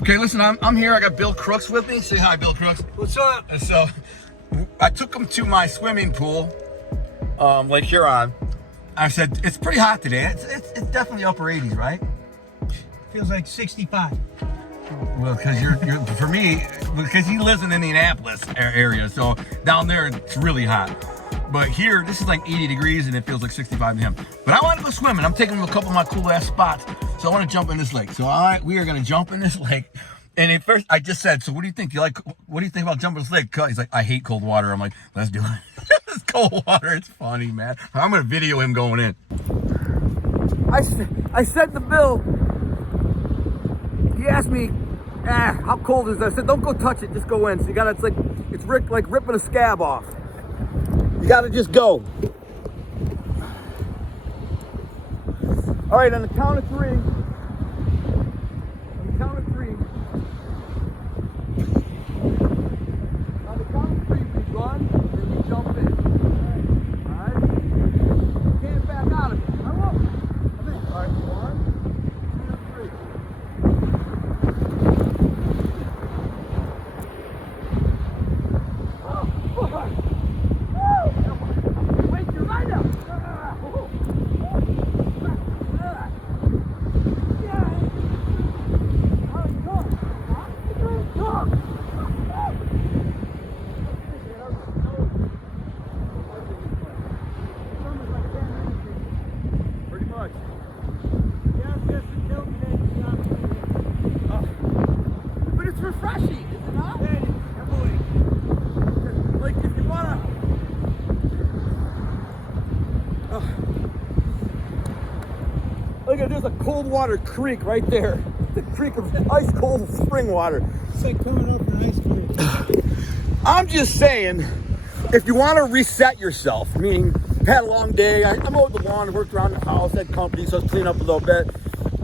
Okay, listen, I'm here. I got Bill Crooks with me. Say hi, Bill Crooks. What's up? And so, I took him to my swimming pool, Lake Huron. I said, it's pretty hot today. It's definitely upper 80s, right? Feels like 65. Well, because you're for me, because he lives in Indianapolis area, so down there it's really hot. But here, this is like 80 degrees and it feels like 65 to him. But I want to go swimming. I'm taking him to a couple of my cool ass spots. So I want to jump in this lake. So all right, we are going to jump in this lake. And at first I just said, so what do you think? What do you think about jumping in this lake? He's like, I hate cold water. I'm like, let's do it. It's cold water. It's funny, man. I'm going to video him going in. I said to Bill, he asked me, how cold is it? I said, don't go touch it. Just go in. So you got to, it's like ripping a scab off. You gotta just go. All right, on the count of three. On the count of three. On the count of three, we run and we jump in. All right? You can't back out of it. I won't. All right, 1, 2, 3. Oh, fuck. Look at, there's a cold water creek right there. The creek of ice cold spring water. It's like coming up an ice cream. I'm just saying, if you want to reset yourself, meaning you've had a long day, I mowed the lawn, worked around the house, had company, so I was cleaning up a little bit,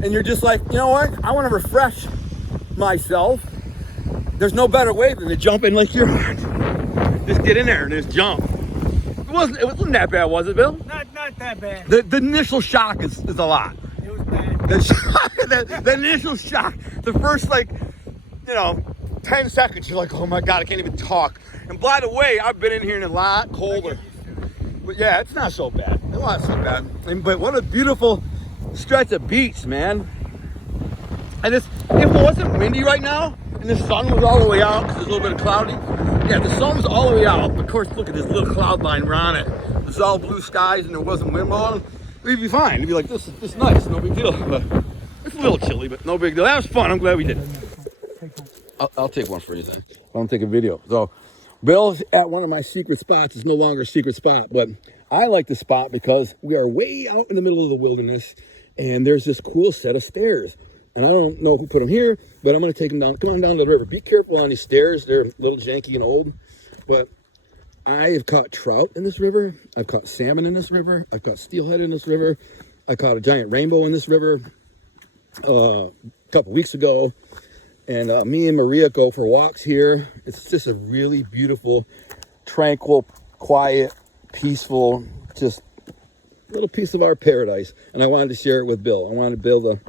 and you're just like, you know what? I want to refresh myself. There's no better way than to jump in Lake Huron. Just get in there and just jump. It wasn't that bad, was it, Bill? Not that bad. The initial shock is a lot. It was bad. The initial shock, the first 10 seconds, you're like, oh my God, I can't even talk. And by the way, I've been in here and a lot colder. But yeah, it's not so bad. It's not so bad. But what a beautiful stretch of beach, man. And if it wasn't windy right now, and the sun was all the way out, because there's a little bit of cloudy. Yeah, the sun was all the way out. Of course, look at this little cloud line around it. It's all blue skies and there wasn't wind blowing. We'd be fine. It'd be like, this is nice, no big deal. But it's a little chilly, but no big deal. That was fun. I'm glad we did it. I'll take one for you then. I'll take a video. So Bill's at one of my secret spots. It's no longer a secret spot, but I like the spot because we are way out in the middle of the wilderness and there's this cool set of stairs. And I don't know who put them here, but I'm going to take them down. Come on down to the river. Be careful on these stairs. They're a little janky and old, but I have caught trout in this river. I've caught salmon in this river. I've caught steelhead in this river. I caught a giant rainbow in this river a couple weeks ago. And me and Maria go for walks here. It's just a really beautiful, tranquil, quiet, peaceful, just little piece of our paradise. And I wanted to share it with Bill. I wanted Bill to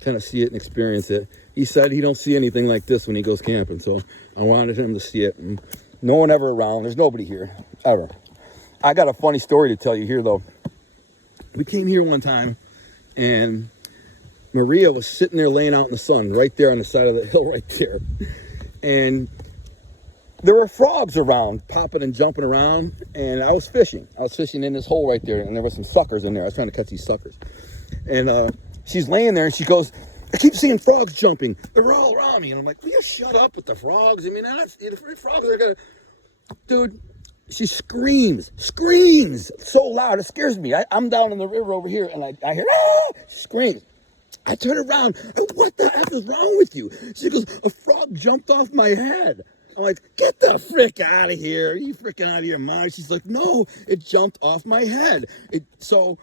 kind of see it and experience it. He said he don't see anything like this when he goes camping. So I wanted him to see it. And no one ever around. There's nobody here, ever. I got a funny story to tell you here, though. We came here one time, and Maria was sitting there laying out in the sun right there on the side of the hill right there. And there were frogs around, popping and jumping around, and I was fishing. I was fishing in this hole right there, and there were some suckers in there. I was trying to catch these suckers. And she's laying there, and she goes, I keep seeing frogs jumping. They're all around me. And I'm like, will you shut up with the frogs? I mean, the frogs are going to... Dude, she screams so loud. It scares me. I'm down in the river over here, and I hear, screams. I turn around. What the F is wrong with you? She goes, a frog jumped off my head. I'm like, get the frick out of here. Are you fricking out of your mind? She's like, no, it jumped off my head. So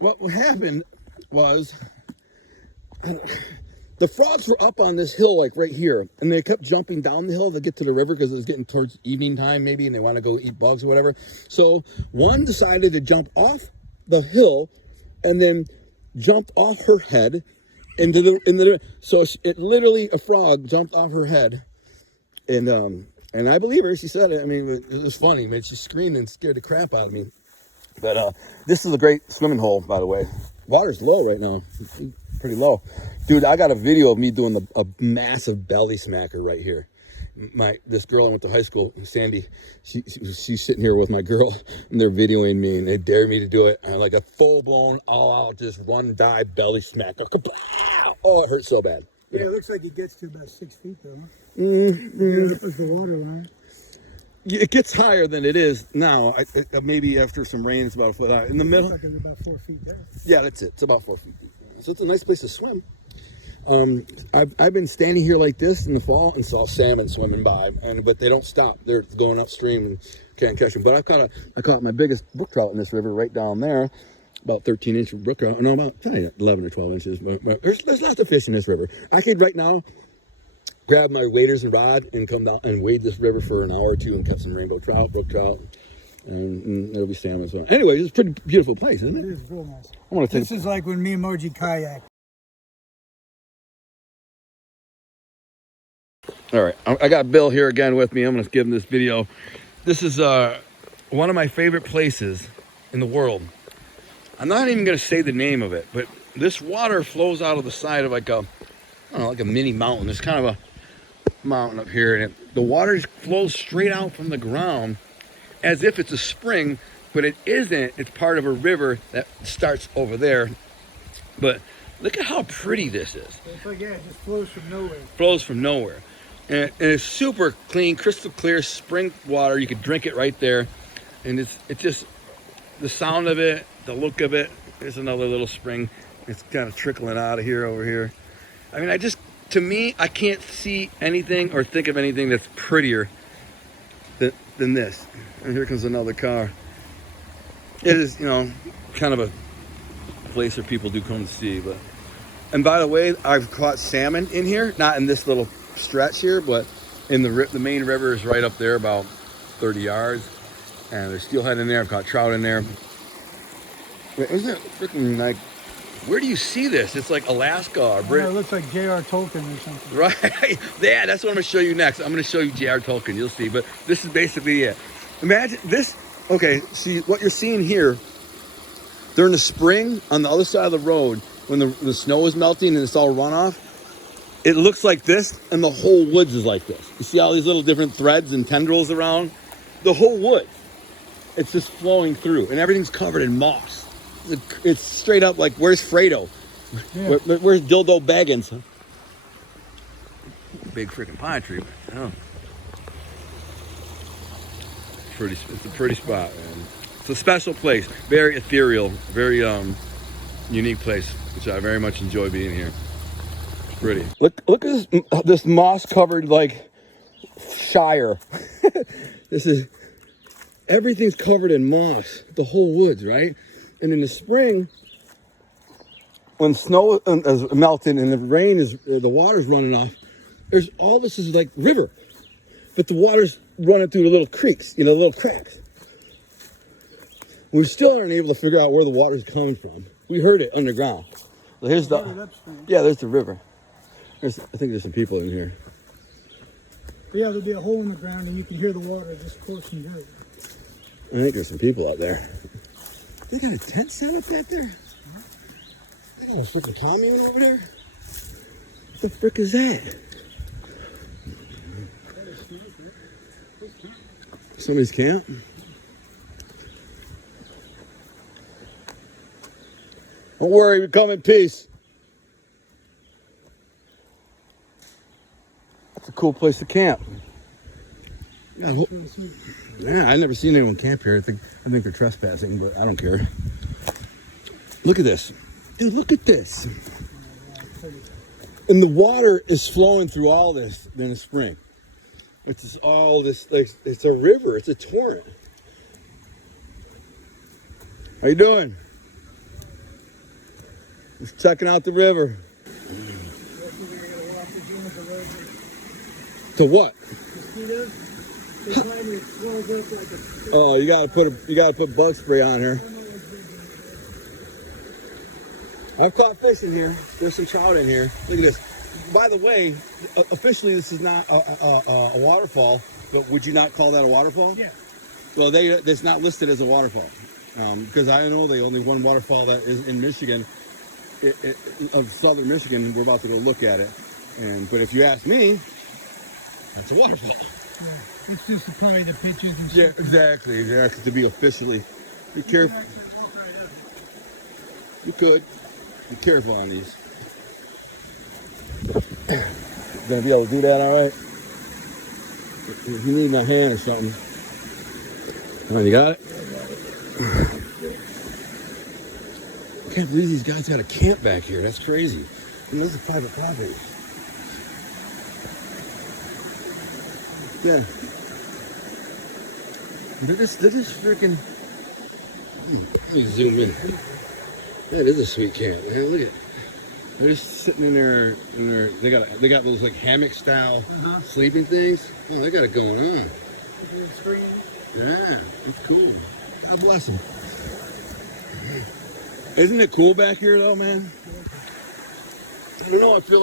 what happened was... the frogs were up on this hill, like right here, and they kept jumping down the hill to get to the river because it was getting towards evening time maybe, and they want to go eat bugs or whatever. So one decided to jump off the hill and then jumped off her head So it literally, a frog jumped off her head, and I believe her. She said it. I mean, it was funny. Man, she screamed and scared the crap out of me. But this is a great swimming hole, by the way. Water's low right now, pretty low, dude. I got a video of me doing a massive belly smacker right here. This girl I went to high school, Sandy, she's sitting here with my girl, and they're videoing me, and they dare me to do it. And like a full-blown, all-out, just one dive belly smack. Oh, it hurts so bad. Yeah, it looks like he gets to about 6 feet, though. Yeah, that's the water line. It gets higher than it is now. Maybe after some rain, it's about a foot high. In the middle, Looks like it's about 4 feet there. yeah, that's it. It's about 4 feet deep. So it's a nice place to swim. I've been standing here like this in the fall and saw salmon swimming by, but they don't stop. They're going upstream and can't catch them. But I caught my biggest brook trout in this river right down there, about 13-inch brook trout. No, about 11 or 12 inches. But there's lots of fish in this river. I could right now grab my waders and rod and come down and wade this river for an hour or two and catch some rainbow trout, brook trout, and there'll be salmon as well. Anyway, it's a pretty beautiful place, isn't it? It is real nice. I want to This is like when me and Margie kayak. All right, I got Bill here again with me. I'm going to give him this video. This is one of my favorite places in the world. I'm not even going to say the name of it, but this water flows out of the side of like a mini mountain. There's kind of a mountain up here, and the water flows straight out from the ground as if it's a spring, but it isn't. It's part of a river that starts over there. But look at how pretty this is. It's like, yeah, it just flows from nowhere. Flows from nowhere. And it's super clean, crystal clear spring water. You could drink it right there. And it's just the sound of it, the look of it. There's another little spring. It's kind of trickling out of here over here. I mean, to me, I can't see anything or think of anything that's prettier than this. And here comes another car. It is, kind of a place where people do come to see. And by the way, I've caught salmon in here, not in this little stretch here, but in the main river is right up there, about 30 yards. And there's steelhead in there. I've caught trout in there. Isn't it freaking like, where do you see this? It's like Alaska or It looks like J.R. Tolkien or something. Right. Yeah, that's what I'm going to show you next. I'm going to show you J.R. Tolkien. You'll see. But this is basically it. Imagine this. Okay, see what you're seeing here. During the spring, on the other side of the road, when the snow is melting and it's all runoff, it looks like this, and the whole woods is like this. You see all these little different threads and tendrils around? The whole woods. It's just flowing through, and everything's covered in moss. It's straight up like, where's Fredo? Yeah. Where's Dildo Baggins? Huh? Big freaking pine tree. Oh. It's a pretty spot, man. It's a special place. Very ethereal. Very unique place, which I very much enjoy being here. It's pretty. Look at this moss covered like shire. Everything's covered in moss. The whole woods, right? And in the spring, when snow is melting and the water's running off, there's all this is like river, but the water's running through the little creeks, the little cracks. We still aren't able to figure out where the water's coming from. We heard it underground. Well, here's there's the river. I think there's some people in here. Yeah, there'll be a hole in the ground and you can hear the water just coursing dirt. I think there's some people out there. They got a tent set up back there? They got a flipping commune over there? What the frick is that? Somebody's camp? Don't worry, we come in peace. That's a cool place to camp. Yeah, I've never seen anyone camp here. I think they're trespassing, but I don't care. Look at this. Dude, look at this. And the water is flowing through all this in the spring. It's just all this, like, it's a river. It's a torrent. How you doing? Just checking out the river. To what? Oh, you gotta put bug spray on her. I've caught fish in here. There's some trout in here. Look at this. By the way, officially this is not a waterfall, but would you not call that a waterfall? Yeah. Well, it's not listed as a waterfall because I know the only one waterfall that is in Michigan, of southern Michigan. We're about to go look at it, but if you ask me, that's a waterfall. Yeah. It's just probably the pictures and stuff. Yeah, exactly. To be officially, be careful. You could be careful on these. Gonna be able to do that, all right? If you need my hand or something. Come on, you got it? I can't believe these guys got a camp back here. That's crazy. I mean, this is private property. Yeah. They're just freaking. Let me zoom in. That is a sweet camp, man. Look at it. They're just sitting in there, they got those like hammock style sleeping things. Oh, they got it going on. Yeah, it's cool. God bless them. Isn't it cool back here though, man? I don't know, I feel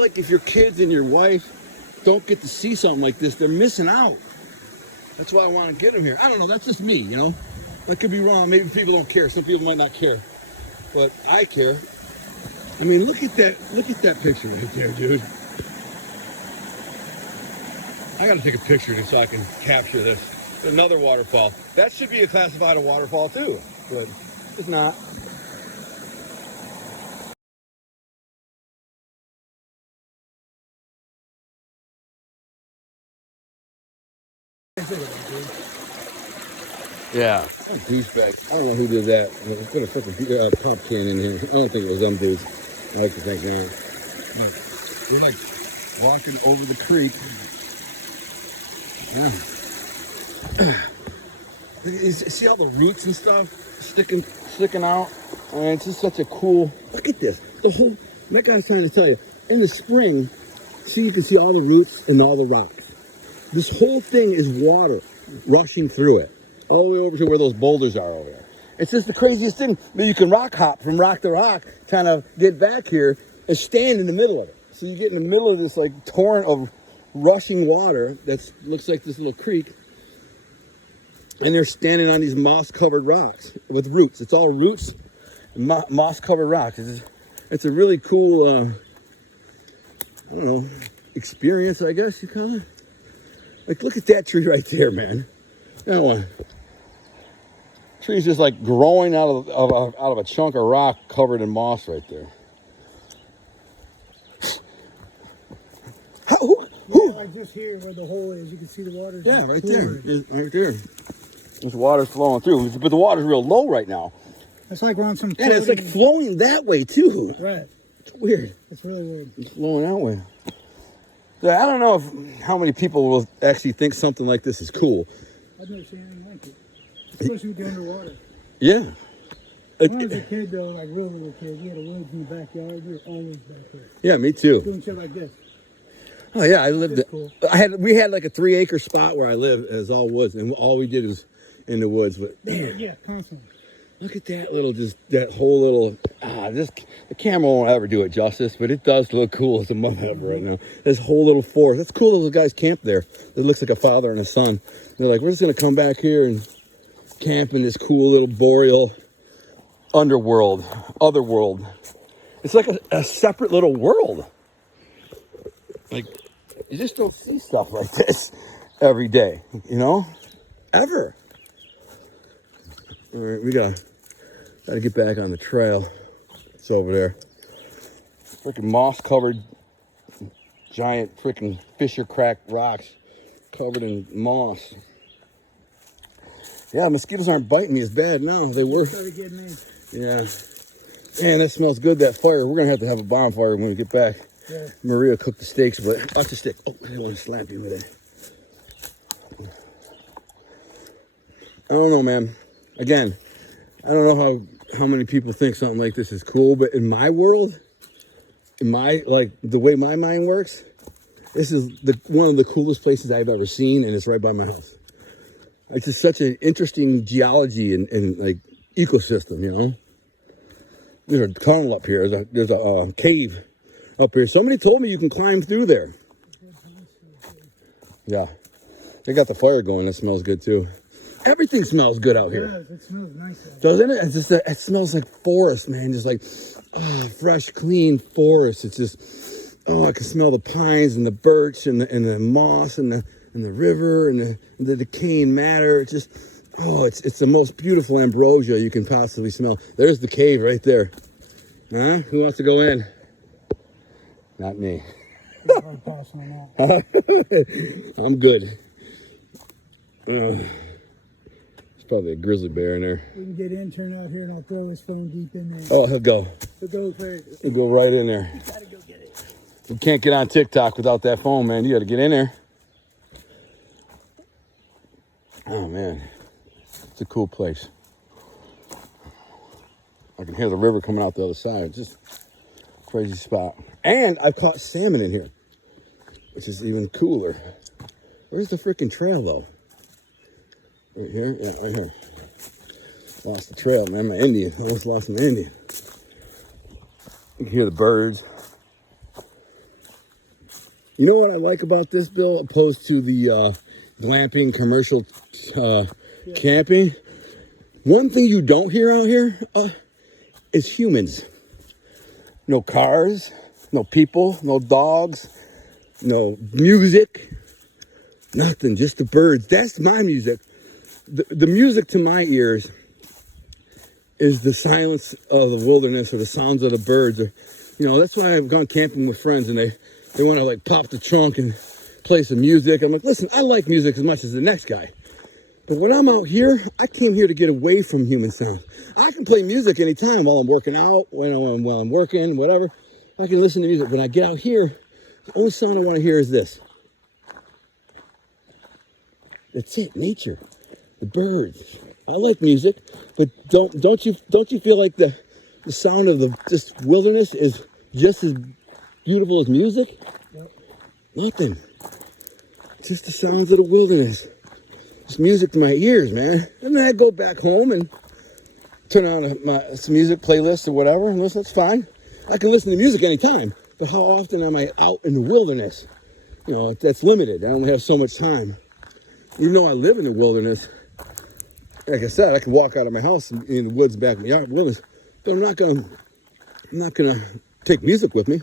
like if your kids and your wife don't get to see something like this, they're missing out. That's why I want to get them here. I don't know, that's just me, you know? I could be wrong, maybe people don't care, some people might not care. But I care. I mean, look at that picture right there, dude. I gotta take a picture of this so I can capture this. Another waterfall. That should be classified a waterfall too, but it's not. Yeah. Oh, douchebag. I don't know who did that. Let's put a freaking pump can in here. I don't think it was them dudes. I like to think now. They're like walking over the creek. Yeah. You see all the roots and stuff sticking out? I mean, it's just such a cool. Look at this. That guy's trying to tell you. In the spring, see, you can see all the roots and all the rocks. This whole thing is water rushing through it, all the way over to where those boulders are over there. It's just the craziest thing. You can rock hop from rock to rock, kind of get back here and stand in the middle of it. So you get in the middle of this like torrent of rushing water that looks like this little creek, and they're standing on these moss-covered rocks with roots. It's all roots and moss-covered rocks. It's a really cool, I don't know, experience, I guess you call it. Like, look at that tree right there, man. That one. Tree's just like growing out of a chunk of rock covered in moss right there. Like just here where the hole is, you can see the water. Yeah, right there. Right there. This water's flowing through, but the water's real low right now. It's like we're on some. And it's like flowing that way too. Right. It's weird. It's really weird. It's flowing that way. So I don't know how many people will actually think something like this is cool. I've never seen anything like it, especially with the underwater. Yeah. When I was a kid, though, like real little kid, we had a woods in the backyard. We were always back there. Yeah, me too. Doing shit like this. Oh yeah, I lived it. Cool. We had like a 3-acre spot where I lived as all woods, and all we did was in the woods. But man, yeah, constantly. Look at that that whole little. The camera won't ever do it justice, but it does look cool as a mother right now. This whole little forest. That's cool. Those guys camp there. It looks like a father and a son. They're like, we're just gonna come back here and camp in this cool little boreal otherworld. It's like a separate little world. Like, you just don't see stuff like this every day, you know? Ever. All right, we gotta get back on the trail. It's over there. Freaking moss-covered, giant freaking Fisher-crack rocks covered in moss. Yeah, mosquitoes aren't biting me as bad now. They were. Yeah. Man, that smells good, that fire. We're gonna have a bonfire when we get back. Yeah. Maria cooked the steaks, but watch the stick. Oh, I didn't want to slap you with it. I don't know, man. Again, I don't know how many people think something like this is cool, but in my world, the way my mind works, this is one of the coolest places I've ever seen, and it's right by my house. It's just such an interesting geology and like ecosystem, you know? There's a tunnel up here. There's a cave up here. Somebody told me you can climb through there. Yeah. They got the fire going. That smells good too. Everything smells good out here. It smells nice. Doesn't it? It's just it smells like forest, man. Just like fresh, clean forest. It's just I can smell the pines and the birch and the moss and the river and the decaying matter. It's just it's the most beautiful ambrosia you can possibly smell. There's the cave right there. Huh? Who wants to go in? Not me. I'm good. There's probably a grizzly bear in there. We can get Intern out here and I'll throw his phone deep in there. Oh, he'll go. He'll go right in there. You gotta go get it. You can't get on TikTok without that phone, man. You gotta get in there. Oh, man. It's a cool place. I can hear the river coming out the other side. Just crazy spot. And I've caught salmon in here, which is even cooler. Where's the freaking trail, though? Right here? Yeah, right here. Lost the trail, man. My Indian. I almost lost my Indian. You can hear the birds. You know what I like about this, Bill, opposed to the glamping commercial camping? One thing you don't hear out here is humans. No cars, no people, no dogs, no music, nothing, just the birds. That's my music. The music to my ears is the silence of the wilderness or the sounds of the birds. Or, that's why I've gone camping with friends and they want to like pop the trunk and play some music. I'm like, listen, I like music as much as the next guy. But when I'm out here, I came here to get away from human sounds. I can play music anytime while I'm working out, while I'm working, whatever. I can listen to music. When I get out here, the only sound I want to hear is this. That's it, nature, the birds. I like music, but don't you feel like the sound of the just wilderness is just as beautiful as music? Yep. Nothing. Just the sounds of the wilderness. It's music to my ears, man. And then I go back home and turn on some music playlist or whatever and listen. That's fine. I can listen to music anytime. But how often am I out in the wilderness? That's limited. I only have so much time. Even though I live in the wilderness, like I said, I can walk out of my house in the woods back in the yard wilderness. But I'm not gonna take music with me.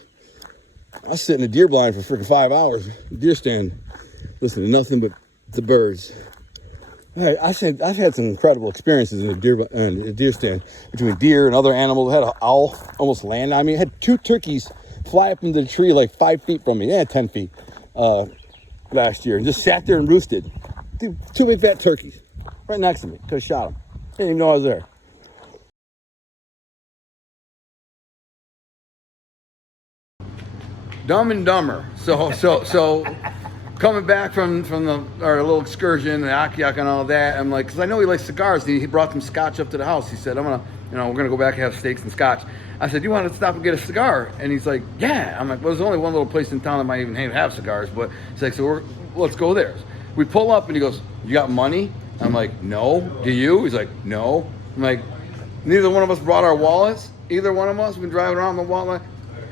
I'll sit in the deer blind for freaking 5 hours, deer stand, listen to nothing but the birds. All right, I've had some incredible experiences in the deer stand between deer and other animals. I had an owl almost land on me. I had 2 turkeys fly up into the tree like 5 feet from me. Yeah, 10 feet last year, and just sat there and roosted. 2 big fat turkeys right next to me. Could have shot them. Didn't even know I was there. Dumb and Dumber. So coming back from our little excursion, the Akiak and all that, I'm like, because I know he likes cigars. He brought some scotch up to the house. He said, we're gonna go back and have steaks and scotch. I said, you want to stop and get a cigar? And he's like, yeah. I'm like, well, there's only one little place in town that might even have cigars, but he's like, let's go there. We pull up and he goes, you got money? I'm like, no. Do you? He's like, no. I'm like, neither one of us brought our wallets. Either one of us been driving around the wallet.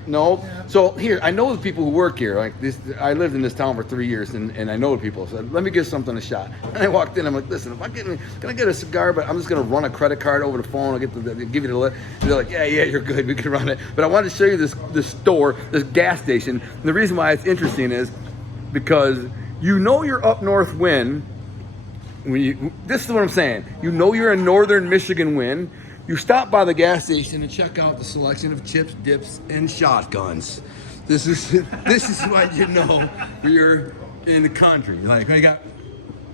No. So here, I know the people who work here. Like this, I lived in this town for 3 years, and I know the people. So let me give something a shot. And I walked in. I'm like, listen, can I get a cigar? But I'm just gonna run a credit card over the phone. I'll give you the list. They're like, yeah, you're good. We can run it. But I wanted to show you this store, this gas station. And the reason why it's interesting is because you're up north wind. This is what I'm saying. You're in northern Michigan wind. You stop by the gas station and check out the selection of chips, dips, and shotguns. This is what you know when you're in the country. Like we got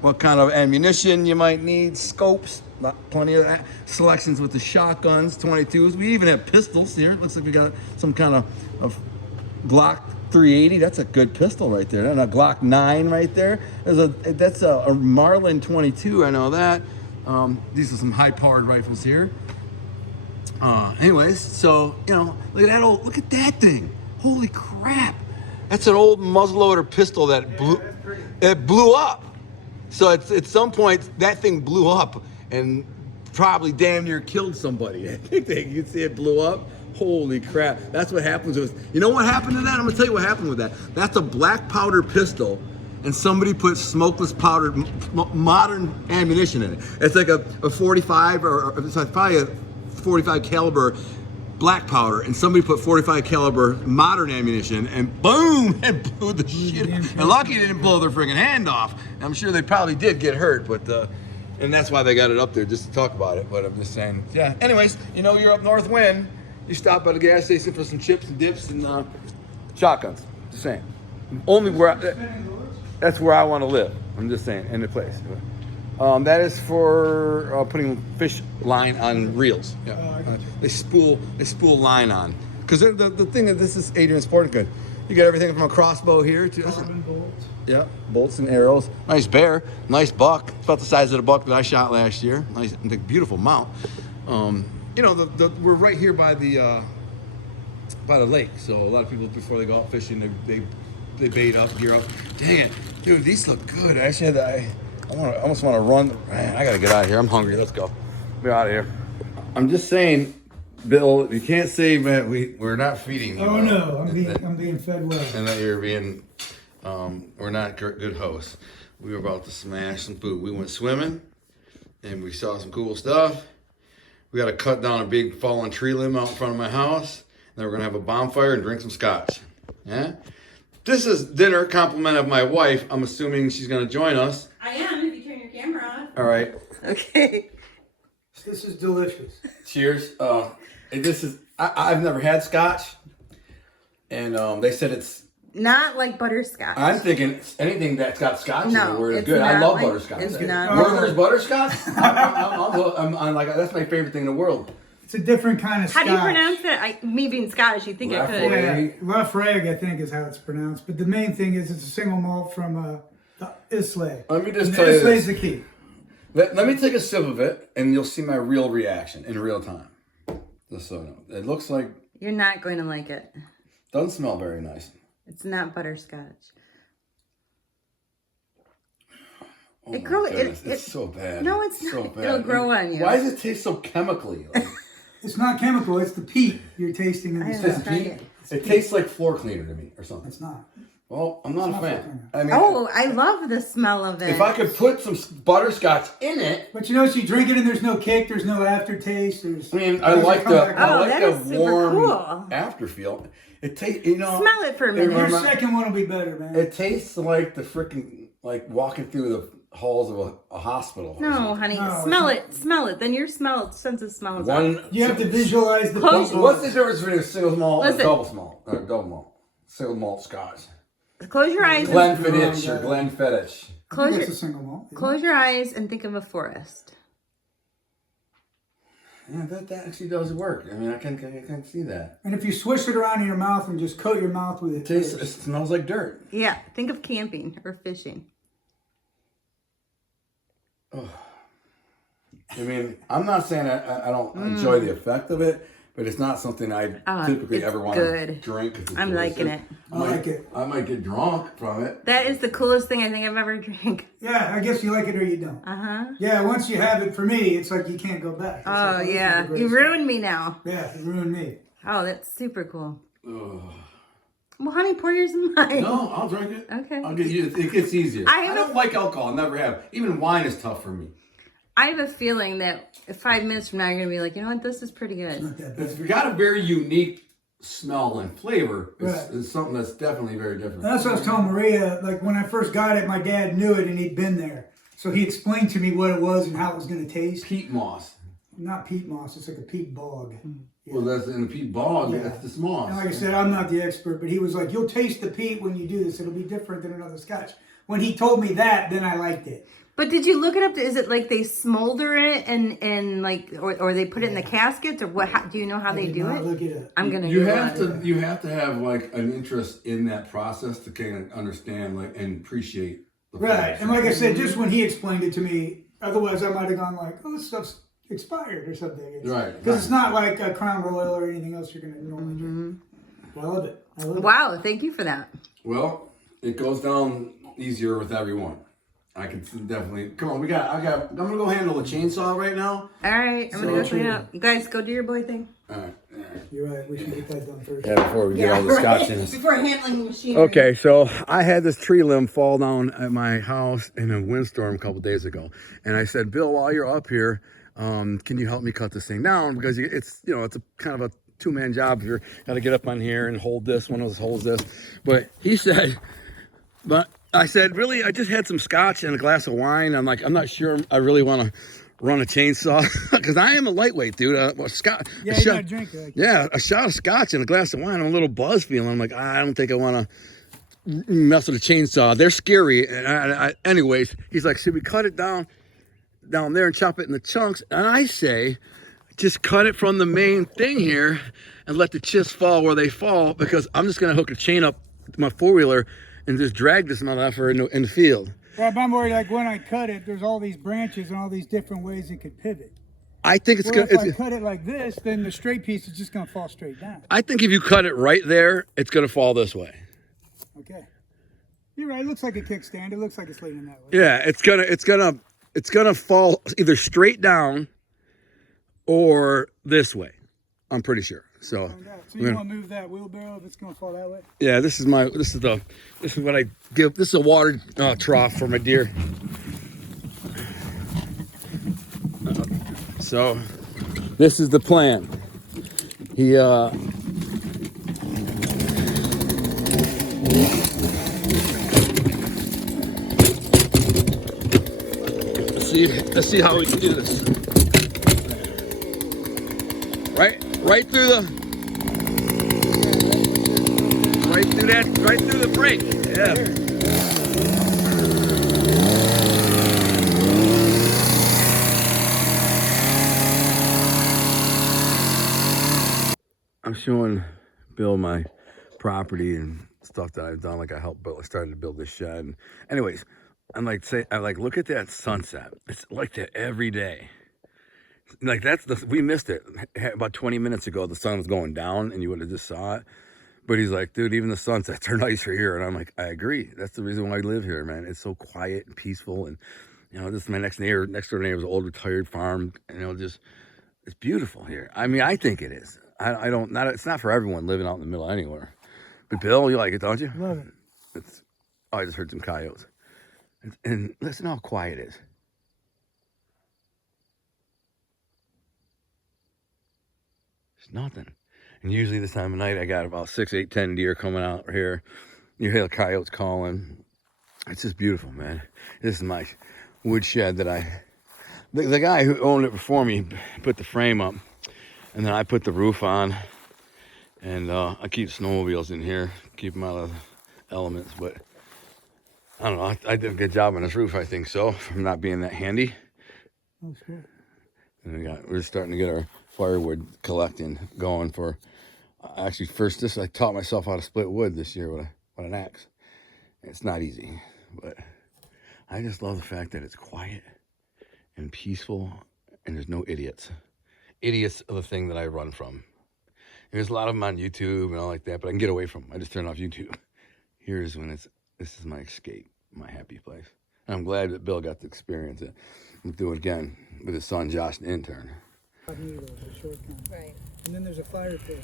what kind of ammunition you might need, scopes, plenty of that. Selections with the shotguns, 22s. We even have pistols here. It looks like we got some kind of Glock 380. That's a good pistol right there. And a Glock 9 right there. That's a Marlin 22. I know that. These are some high-powered rifles here. Anyways, so look at that thing. Holy crap! That's an old muzzleloader pistol that blew up. So at some point that thing blew up and probably damn near killed somebody. I think you can see it blew up. Holy crap. That's what happens with, you know what happened to that? I'm gonna tell you what happened with that. That's a black powder pistol, and somebody put smokeless powder, modern ammunition in it. It's like a 45, or it's like probably a 45 caliber black powder, and somebody put 45 caliber modern ammunition, and boom, it blew the shit. And lucky it didn't blow their friggin' hand off. I'm sure they probably did get hurt, but and that's why they got it up there, just to talk about it. But I'm just saying, yeah. Anyways, you know, you're up north wind. You stop by the gas station for some chips and dips and shotguns. Just saying. Only where that's where I want to live. I'm just saying, in the place. That is for putting fish line on reels. Yeah. They spool line on. Because the thing is, this is Adrian Sporting Good. You get everything from a crossbow here to bolts. Yeah, bolts and arrows. Nice bear, nice buck. It's about the size of the buck that I shot last year. Nice, beautiful mount. You know, we're right here by the lake. So a lot of people, before they go out fishing, they bait up, gear up. Dang it, dude, these look good. I almost want to run. Man, I gotta get out of here. I'm hungry. Let's go. We're out of here. I'm just saying, Bill, you can't say, man, we're not feeding you. Oh no, I'm being fed well. And that you're being, we're not good hosts. We were about to smash some food. We went swimming, and we saw some cool stuff. We got to cut down a big fallen tree limb out in front of my house. Then we're gonna have a bonfire and drink some scotch. Yeah. This is dinner compliment of my wife. I'm assuming she's gonna join us. I am, if you turn your camera on. All right. Okay. This is delicious. Cheers. This is I've never had scotch, and they said it's Not like butterscotch. I'm thinking anything that's got scotch in No, the word is it's good. I not love like- butterscotch. it's not Werther's butterscotch. I'm like, that's my favorite thing in the world. It's a different kind of How Scotch. do you pronounce it? Me being Scottish, you'd think I could. Raffle. Yeah, Lafroig, I think, is how it's pronounced. But the main thing is it's a single malt from Islay. Let me just And tell you Islay's this. the key. Let me take a sip of it, and you'll see my real reaction in real time. Just so you know, it looks like You're not going to like it. doesn't smell very nice. It's not butterscotch. Oh It my grow- goodness, it- it's so bad. No, it's so not. bad. It'll grow on you. Why does it taste so chemically? Like, It's not chemical. It's the peat you're tasting in I the haven't stuff. tried peat? it. It tastes like floor cleaner to me, or something. It's not. Well, I'm not a not fan. floor I mean, Oh, I love the smell of it. if I could put some butterscotch in it. But you know, you drink it and there's no kick, there's no aftertaste. There's. I mean, I doesn't like come the back I up. Oh, like that the is super warm cool. afterfeel. It tastes, you know. Smell it for a minute. Your second one will be better, man. It tastes like the freaking like walking through the halls of a hospital. or No, something. honey. No, smell it's it. Smell it. Then your sense of smell is out. One. You have to visualize the Close- bubble. What's the difference between a single malt and a Listen. double malt? Or double malt. Single malt scotch. Close your eyes. Glenfiddich or Glenfiddich. I Close think your, that's a single malt. isn't close your eyes and think of a forest. Yeah, that actually does work. I mean, I can see that. And if you swish it around in your mouth and just coat your mouth with it, It smells like dirt. Yeah, think of camping or fishing. I mean, I'm not saying I don't enjoy the effect of it, but it's not something I typically it's ever want to good. drink. 'Cause it's I'm liking delicious. it. I like it. I might get drunk from it. That is the coolest thing I think I've ever drank. Yeah, I guess you like it or you don't. Uh-huh. Yeah, once you have it, for me, it's like you can't go back. It's Oh, like, this is yeah. the great You stuff. ruined me now. Yeah, it ruined me. Oh, that's super cool. Ugh. Well, honey, pour yours in mine. No, I'll drink it. Okay. I'll get you. It gets easier. I I have don't like alcohol. I never have. Even wine is tough for me. I have a feeling that 5 minutes from now, you're going to be like, you know what? This is pretty good. Not that bad. It's got a very unique smell and flavor. It's, Right. it's something that's definitely very different. And that's what I was telling Maria. Like when I first got it, my dad knew it and he'd been there. So he explained to me what it was and how it was going to taste. Peat moss. Not peat moss, it's like a peat bog. Well, that's in the peat bog. Yeah. That's the moss. And like I said, I'm not the expert, but he was like, you'll taste the peat when you do this. It'll be different than another scotch. When he told me that, then I liked it. But did you look it up? Is it like they smolder it and like, or they put it in the caskets, or what? How, do you know how I they did do not it? Look it up. I'm gonna. You Google have it. to. You have to have like an interest in that process to kind of understand like and appreciate. The Right. flavors. And like I said, just when he explained it to me, otherwise I might have gone like, oh, this stuff's expired or something. Right, Because it's not like a Crown Royal or anything else you're going to normally drink. Well, I love it. I love it. Wow! Thank you for that. Well, it goes down easier with everyone. I can definitely come on. I'm gonna go handle the chainsaw right now. All right, I'm gonna go So clean up. You guys go do your boy thing. All right. Yeah. You're right. We should get that done first. Yeah, before we get all the scotch in. Before handling the machinery. Okay, so I had this tree limb fall down at my house in a windstorm a couple days ago, and I said, Bill, while you're up here, can you help me cut this thing down? Because it's it's a kind of a two-man job. You're got to get up on here and hold this, one of those holds this. But he said, but I said, really, I just had some scotch and a glass of wine. I'm like, I'm not sure I really want to run a chainsaw because I am a lightweight, dude. Scotch. Yeah, you're not drinking. Like A shot of scotch and a glass of wine. I'm a little buzz feeling. I'm like, I don't think I want to mess with a chainsaw. They're scary. And anyways, he's like, should we cut it down there and chop it in the chunks? And I say, just cut it from the main thing here and let the chips fall where they fall, because I'm just going to hook a chain up my four-wheeler and just drag this motherfucker in the field. Yeah, but I'm worried, like when I cut it, there's all these branches and all these different ways it could pivot. I think it's Where going if I cut it like this, then the straight piece is just going to fall straight down. I think if you cut it right there, it's going to fall this way. Okay. You're right. It looks like a kickstand. It looks like it's leaning that way. Yeah, it's gonna fall either straight down or this way. I'm pretty sure. So you want to move that wheelbarrow if it's going to fall that way? yeah, this is what I give. This is a water trough for my deer. So this is the plan. He let's see how we can do this. Right through the break. Yeah. I'm showing Bill my property and stuff that I've done. Like I started to build this shed. And anyways, I'm like, look at that sunset. It's like that every day. Like we missed it about 20 minutes ago. The sun was going down and you would have just saw it. But he's like, dude, even the sunsets are nicer here. And I'm like, I agree. That's the reason why I live here, man. It's so quiet and peaceful. And, this is my next door neighbor's old retired farm. It's beautiful here. I mean, I think it is. It's not for everyone living out in the middle of anywhere. But Bill, you like it, don't you? Love it. I just heard some coyotes. And listen how quiet it is. It's nothing. And usually this time of night, I got about 6, 8, 10 deer coming out here. You hear the coyotes calling. It's just beautiful, man. This is my wood shed that the guy who owned it before me put the frame up, and then I put the roof on, and I keep snowmobiles in here, keep them out of the elements. But I don't know. I did a good job on this roof, I think so, from not being that handy. That's good. And we're starting to get our firewood collecting going for. Actually, I taught myself how to split wood this year with an axe. It's not easy, but I just love the fact that it's quiet and peaceful, and there's no idiots. Idiots are the thing that I run from. There's a lot of them on YouTube and all like that, but I can get away from them. I just turn off YouTube. This is my escape, my happy place. And I'm glad that Bill got to experience it. We'll do it again with his son, Josh, the intern. Right. And then there's a fire pit.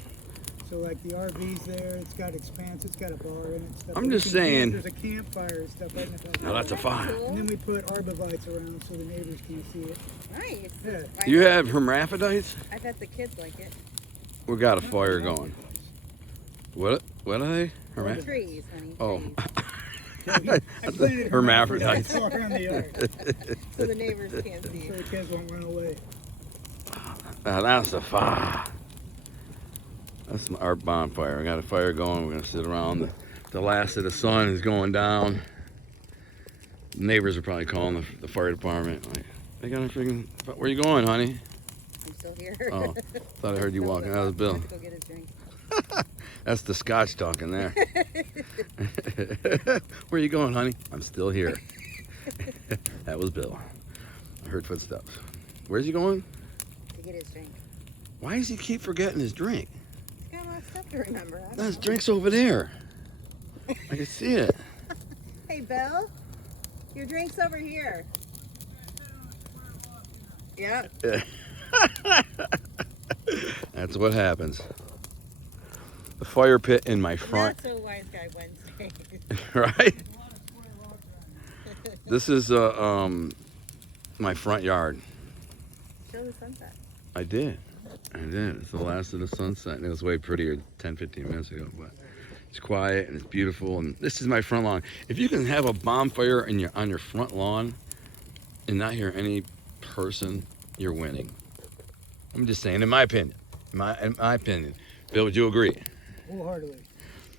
So like the RV's there, it's got expanse, it's got a bar in it. Stuff. I'm just saying. There's a campfire and stuff right in the back. Now that's a fire. And then we put arborvitaes around so the neighbors can see it. Nice. Yeah. You have hermaphrodites? I bet the kids like it. We got a fire going. What are they? Trees, honey. Oh. I planted Hermaphrodites. all around the yard. So the neighbors can't see. So the kids won't run away. Now that's a fire. That's our bonfire. We got a fire going. We're gonna sit around. The last of the sun is going down. The neighbors are probably calling the fire department. Like, they got a freaking. Where you going, honey? I'm still here. Oh, thought I heard you walking. That was Bill. Go get a drink. That's the scotch talking there. Where you going, honey? I'm still here. That was Bill. I heard footsteps. Where's he going? To get his drink. Why does he keep forgetting his drink? He's got a lot of stuff to remember. No, his drink's over there. I can see it. Hey, Bill. Your drink's over here. Yep. That's That's what happens. The fire pit in my front. Not so wise guy Wednesday. Right? This is my front yard. Show the sunset. I did. It's the last of the sunset, and it was way prettier 10, 15 minutes ago, but it's quiet and it's beautiful, and this is my front lawn. If you can have a bonfire on your front lawn and not hear any person, you're winning. I'm just saying, in my opinion. In my opinion. Bill, would you agree? Wholeheartedly.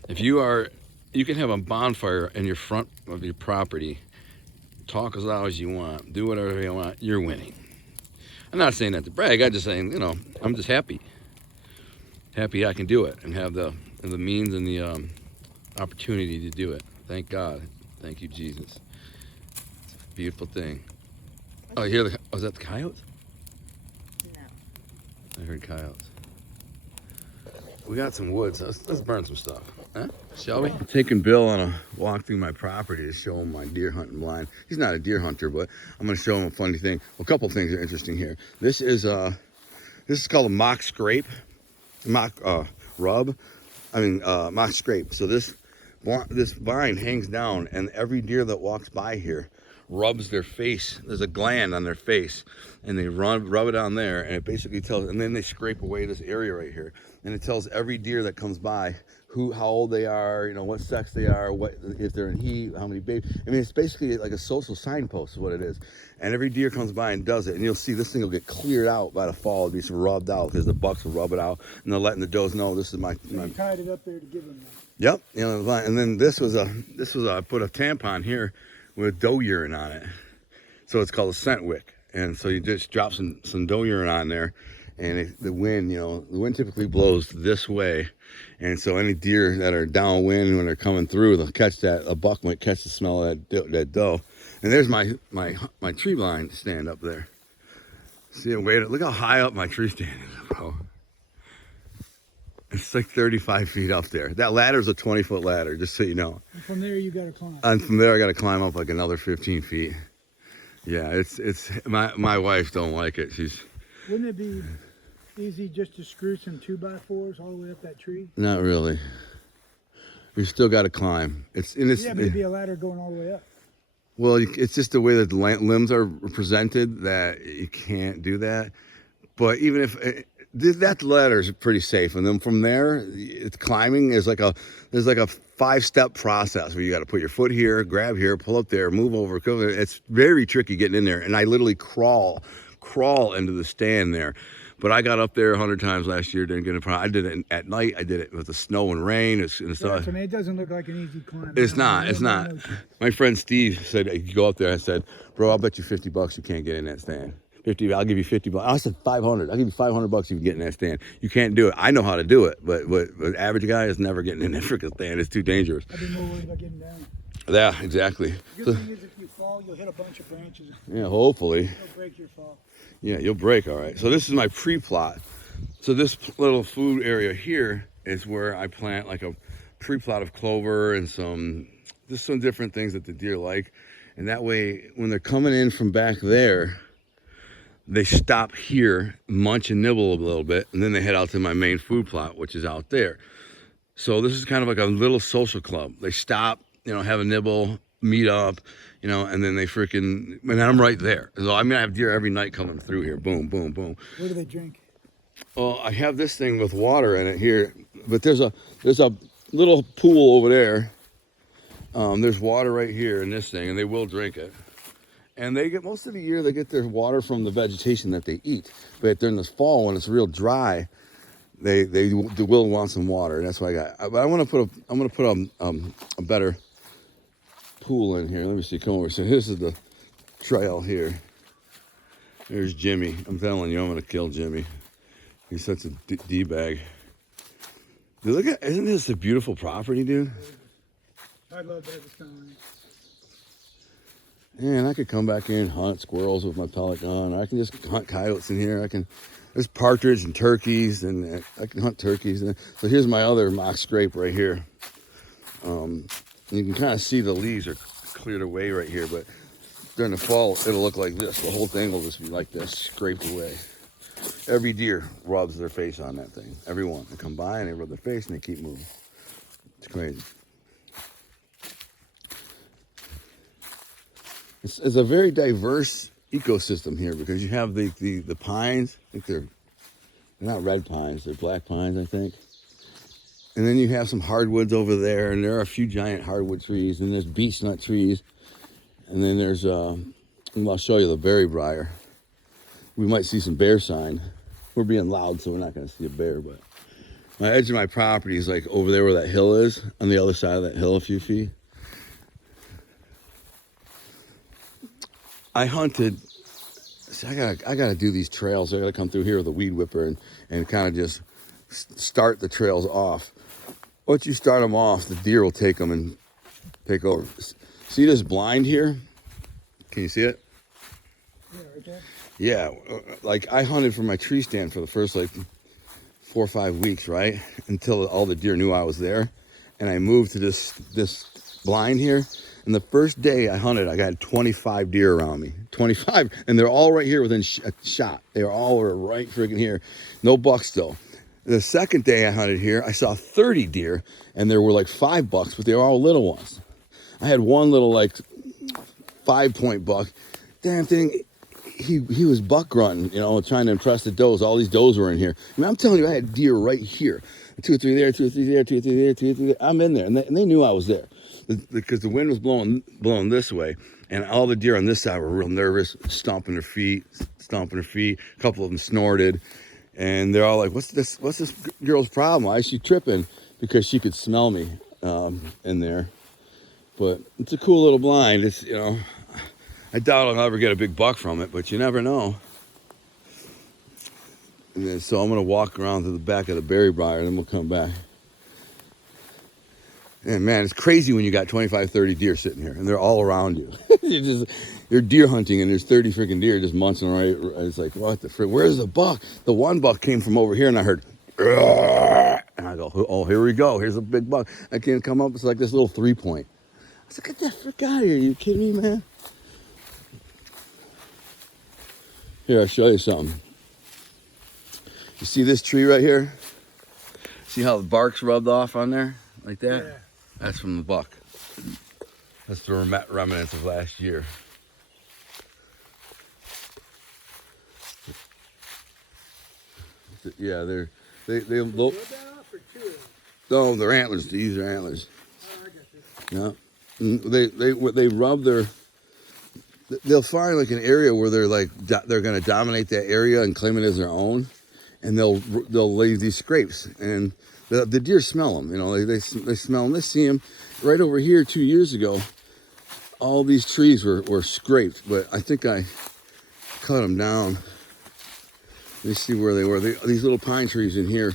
If you can have a bonfire in your front of your property, talk as loud as you want, do whatever you want, you're winning. I'm not saying that to brag. I'm just saying, I'm just happy. Happy I can do it and have the means and the opportunity to do it. Thank God. Thank you, Jesus. It's a beautiful thing. Oh, you hear was that the coyotes? No. I heard coyotes. We got some wood, so let's burn some stuff. Huh? Shall we? I'm taking Bill on a walk through my property to show him my deer hunting blind. He's not a deer hunter, but I'm going to show him a funny thing. A couple things are interesting here. This is called a mock scrape, mock rub. Mock scrape. So this vine hangs down, and every deer that walks by here rubs their face. There's a gland on their face, and they rub it on there, and it basically tells. And then they scrape away this area right here, and it tells every deer that comes by how old they are, what sex they are, what if they're in heat, how many babies. It's basically like a social signpost is what it is. And every deer comes by and does it, and you'll see this thing will get cleared out by the fall. It'll be rubbed out because the bucks will rub it out, and they're letting the does know this is my. You tied it up there to give them that. Yep, and then this was I put a tampon here with doe urine on it, so it's called a scent wick. And so you just drop some doe urine on there, and the wind typically blows this way, and so any deer that are downwind when they're coming through, they'll catch that. A buck might catch the smell of that doe. And there's my tree line stand up there. See, look how high up my tree stand is, bro. It's like 35 feet up there. That ladder's a 20-foot ladder, just so you know. And from there you got to climb. And from there I got to climb up like another 15 feet. Yeah, it's my wife don't like it. Wouldn't it be easy just to screw some 2x4s all the way up that tree? Not really. You still got to climb. Yeah, but it'd be a ladder going all the way up. Well, it's just the way that the limbs are presented that you can't do that. But even if that ladder is pretty safe, and then from there, it's climbing there's like a 5-step process where you got to put your foot here, grab here, pull up there, move over. It's very tricky getting in there, and I literally crawl into the stand there. But I got up there 100 times last year, didn't get a problem. I did it at night. I did it with the snow and rain and stuff. It doesn't look like an easy climb. It's not. My friend Steve said, you go up there. I said, bro, I'll bet you $50 you can't get in that stand. 50, I'll give you $50. I said 500. I'll give you $500 if you can get in that stand. You can't do it. I know how to do it, but the average guy is never getting in that freaking stand. It's too dangerous. I'd be more worried about getting down. Yeah, exactly. The good thing is if you fall, you'll hit a bunch of branches. Yeah, hopefully. You'll break your fall. Yeah, you'll break, all right. So this is my pre-plot. So this little food area here is where I plant like a pre-plot of clover and some different things that the deer like. And that way, when they're coming in from back there, they stop here, munch and nibble a little bit, and then they head out to my main food plot, which is out there. So this is kind of like a little social club. They stop, have a nibble, meet up, and then they and I'm right there. So I have deer every night coming through here. Boom, boom, boom. What do they drink? Well, I have this thing with water in it here, but there's a little pool over there. There's water right here in this thing, and they will drink it. And they get most of the year they get their water from the vegetation that they eat. But during this fall when it's real dry, they will want some water, and that's what I got. But I'm gonna put a better pool in here. Let me see. Come over. So this is the trail here. There's Jimmy. I'm telling you, I'm gonna kill Jimmy. He's such a d-bag. Dude, isn't this a beautiful property, dude? I love that. It's kind Man, I could come back here and hunt squirrels with my pellet gun. I can just hunt coyotes in here. There's partridge and turkeys, and I can hunt turkeys. So here's my other mock scrape right here. And you can kind of see the leaves are cleared away right here, but during the fall, it'll look like this. The whole thing will just be like this, scraped away. Every deer rubs their face on that thing. Every one. They come by and they rub their face and they keep moving. It's crazy. It's a very diverse ecosystem here because you have the pines. I think they're not red pines, they're black pines, I think. And then you have some hardwoods over there, and there are a few giant hardwood trees, and there's beech nut trees. And then there's, I'll show you the berry briar. We might see some bear sign. We're being loud, so we're not going to see a bear, but my edge of my property is like over there where that hill is, on the other side of that hill a few feet. I hunted. See, I gotta do these trails. I gotta come through here with a weed whipper and kind of just start the trails off. Once you start them off, the deer will take them and take over. See this blind here? Can you see it? Yeah, right there. Yeah, like I hunted from my tree stand for the first like 4 or 5 weeks, right? Until all the deer knew I was there. And I moved to this blind here. And the first day I hunted, I got 25 deer around me. 25, and they're all right here within a shot. They were all right freaking here. No bucks though. The second day I hunted here, I saw 30 deer, and there were like 5 bucks, but they were all little ones. I had one little like 5-point buck. Damn thing, he was buck grunting, you know, trying to impress the does. All these does were in here. I mean, I'm telling you, I had deer right here. 2 or 3 there, 2 or 3 there, 2 or 3 there, 2 or 3 there. I'm in there, and they knew I was there. Because the wind was blowing this way, and all the deer on this side were real nervous, stomping their feet. A couple of them snorted, and they're all like, "What's this girl's problem? Why is she tripping?" Because she could smell me in there. But it's a cool little blind. It's, you know, I doubt I'll ever get a big buck from it, but you never know. And then, so I'm gonna walk around to the back of the berry briar, and then we'll come back. And man, it's crazy when you got 25, 30 deer sitting here, and they're all around you. You're deer hunting, and there's 30 freaking deer just munching right. It's like, what the frick? Where's the buck? The one buck came from over here, and I heard, "Argh!" And I go, oh, here we go. Here's a big buck. I can't come up. It's like this little 3-point. I was like, get that frick out of here. You kidding me, man? Here, I'll show you something. You see this tree right here? See how the bark's rubbed off on there? Like that? Yeah. That's from the buck. That's the remnants of last year. Yeah, they look. No, they're antlers. These are antlers. Yeah, they rub their. They'll find like an area where they're going to dominate that area and claim it as their own, and they'll leave these scrapes, and the deer smell them. You know, they smell them. They see them right over here 2 years ago. All these trees were scraped, but I think I cut them down. Let me see where they were. These little pine trees in here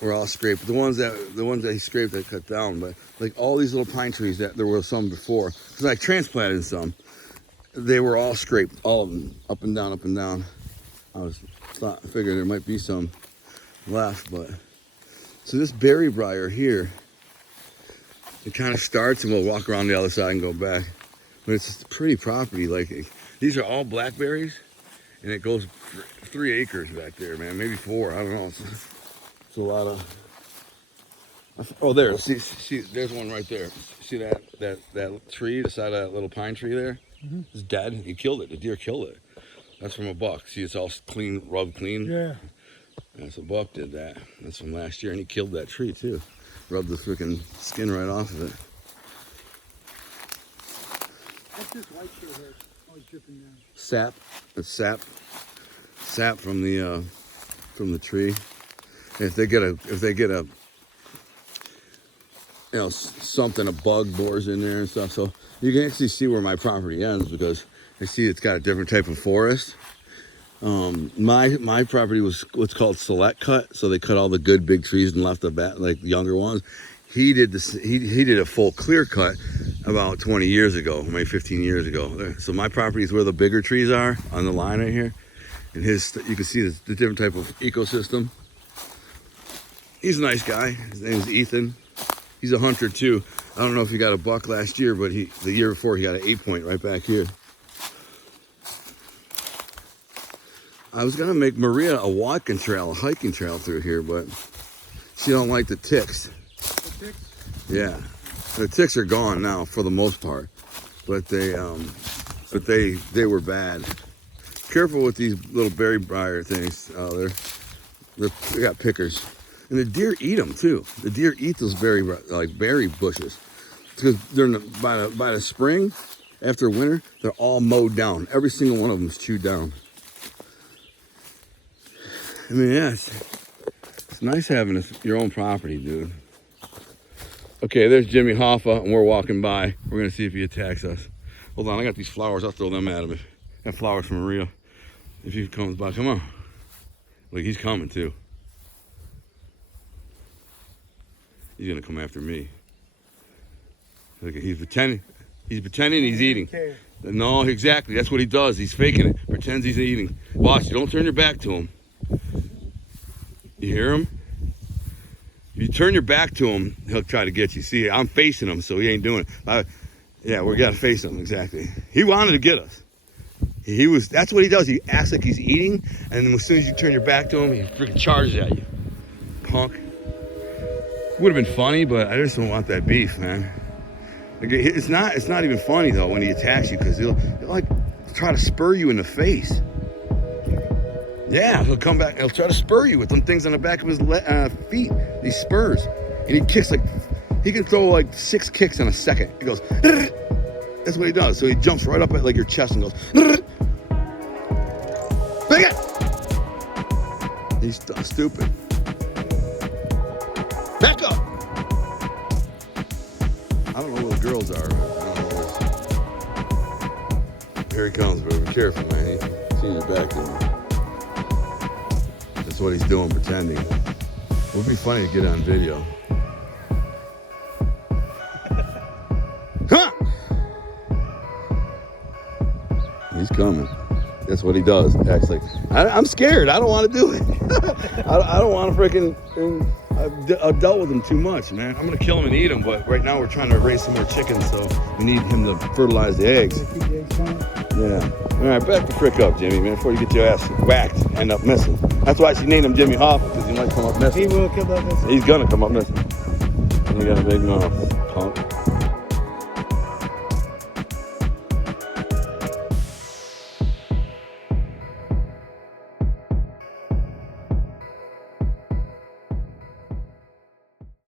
were all scraped. The ones that he scraped, I cut down. But like all these little pine trees, that there were some before, because I transplanted some. They were all scraped, all of them, up and down, up and down. I figured there might be some left, but so this berry briar here, it kind of starts, and we'll walk around the other side and go back. But it's a pretty property. Like, these are all blackberries, and it goes 3 acres back there, man. Maybe 4. I don't know. It's a lot of. Oh, there. See, there's one right there. See that tree, the side of that little pine tree there? Mm-hmm. It's dead. He killed it. The deer killed it. That's from a buck. See, it's all clean, rubbed clean. Yeah. That's a buck did that. That's from last year, and he killed that tree too. Rubbed the freaking skin right off of it. What's this white shit here? Always dripping down. Sap. It's sap. Sap from the tree. If they get a you know, something, a bug bores in there and stuff. So you can actually see where my property ends, because I see it's got a different type of forest. My property was what's called select cut, so they cut all the good big trees and left the younger ones. He did this. He did a full clear cut about 20 years ago, maybe 15 years ago. So my property is where the bigger trees are on the line right here, and you can see the different type of ecosystem. He's a nice guy. His name is Ethan. He's a hunter too. I don't know if he got a buck last year, but the year before he got an 8-point right back here. I was gonna make Maria a walking trail, a hiking trail through here, but she don't like the ticks. The ticks? Yeah, the ticks are gone now for the most part, but they were bad. Careful with these little berry briar things. They got pickers, and the deer eat them too. The deer eat those berry bushes because they're by the spring, after winter, they're all mowed down. Every single one of them is chewed down. I mean, yeah, it's nice having your own property, dude. Okay, there's Jimmy Hoffa, and we're walking by. We're gonna see if he attacks us. Hold on, I got these flowers. I'll throw them at him. Got flowers from Maria. If he comes by, come on. Look, he's coming too. He's gonna come after me. Look, he's pretending. He's pretending he's eating. No, exactly. That's what he does. He's faking it. Pretends he's eating. Watch. Don't turn your back to him. You hear him? If you turn your back to him, he'll try to get you. See, I'm facing him, so he ain't doing it. Yeah, we gotta face him, exactly. He wanted to get us. That's what he does. He acts like he's eating, and then as soon as you turn your back to him, he freaking charges at you. Punk. Would have been funny, but I just don't want that beef, man. Like, it's not even funny though when he attacks you, because he'll like try to spur you in the face. Yeah, he'll come back. He'll try to spur you with them things on the back of his feet. These spurs, and he kicks he can throw like 6 kicks in a second. He goes. That's what he does. So he jumps right up at like your chest and goes. Bang it! He's stupid. Back up! I don't know what the girls are. Here he comes, bro. Be careful, man. He's seeing your back to me. That's what he's doing, pretending. It would be funny to get on video. Huh? He's coming. That's what he does. Acts like, I'm scared. I don't want to do it. I don't want to freaking. I've dealt with him too much, man. I'm gonna kill him and eat him, but right now we're trying to raise some more chickens, so we need him to fertilize the eggs. Yeah. All right, back the frick up, Jimmy, man, before you get your ass whacked, end up missing. That's why she named him Jimmy Hoffa, because he might come up missing. He will come up missing. He's gonna come up missing. And he got a big mouth, punk.